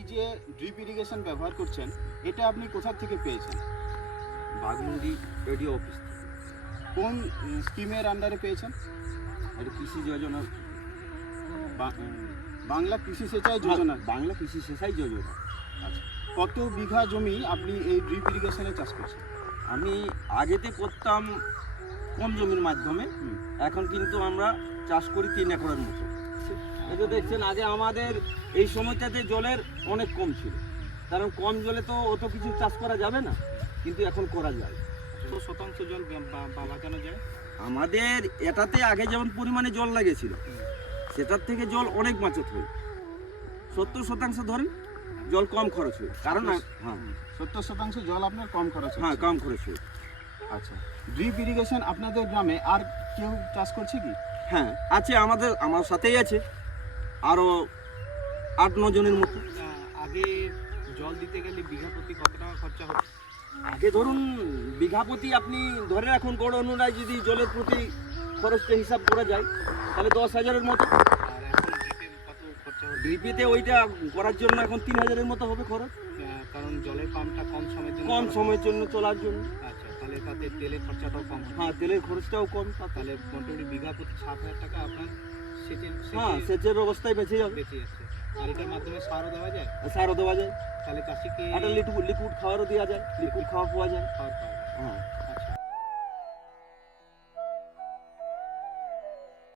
এই যে drip irrigation ব্যবহার করছেন, এটা আপনি কোথা থেকে পেয়েছেন? বাগমুন্ডি রেডিও অফিস, কোন স্কিমের আন্ডারে পেয়েছেন? এটা কৃষি যোজনা, বাংলা কৃষি সেচাই যোজনা। বাংলা কৃষি সেচাই যোজনা। আচ্ছা, কত বিঘা জমি আপনি এই ড্রিপ ইরিগেশনে চাষ করছেন? আমি আগেতে করতাম কম জমির মাধ্যমে, এখন কিন্তু আমরা চাষ করি 3 একরের মতো। এই যে দেখছেন, আগে আমাদের এই সময়টাতে জলের অনেক কম ছিল, কারণ কম জলে তো অত কিছু চাষ করা যাবে না, কিন্তু এখন করা যায়। 100% জল বাঁচানো যায়। আমাদের এটাতে আগে যেমন পরিমাণে জল লাগেছিল, সেটার থেকে জল অনেক বাঁচত হয়। 70% ধরেন জল কম খরচ হয়, কারণ হ্যাঁ 70% জল আপনার কম খরচ হ্যাঁ হচ্ছে। কম খরচ হয়। আচ্ছা, ড্রিপ ইরিগেশন আপনাদের গ্রামে আর কেউ চাষ করছে কি? হ্যাঁ আছে, আমার সাথেই আছে আরও 8-9 জনের মতো। আগে জল দিতে গেলে বিঘা প্রতি কত টাকা খরচা হচ্ছে? আগে ধরুন বিঘা প্রতি আপনি ধরে রাখুন, গড় অনুযায়ী যদি জলের প্রতি খরচটা হিসাব করা যায়, তাহলে 10,000-এর মতো। আর এখন ড্রিপে কত খরচা হচ্ছে? ডিপিতে ওইটা করার জন্য এখন 3,000-এর মতো হবে খরচ, কারণ জলের পাম্পটা কম সময়ের জন্য কম সময়ের জন্য চলার জন্য। আচ্ছা, তাহলে তাতে তেলের খরচাটাও কম হয়। হ্যাঁ, তেলের খরচটাও কম। তাহলে মোটামুটি বিঘা প্রতি 7,000 টাকা আপনার হ্যাঁ, সেচের অবস্থায় বেঁচে যাবে। বেঁচে যাচ্ছে। আর এটার মাধ্যমে সারও দেওয়া যায়। সারও দেওয়া যায়, তাহলে চাষিকে একটা লিকুইড খাওয়ারও দেওয়া যায়, লিকুইড খাওয়া পাওয়া যায়। খাওয়ার পাওয়া যায়।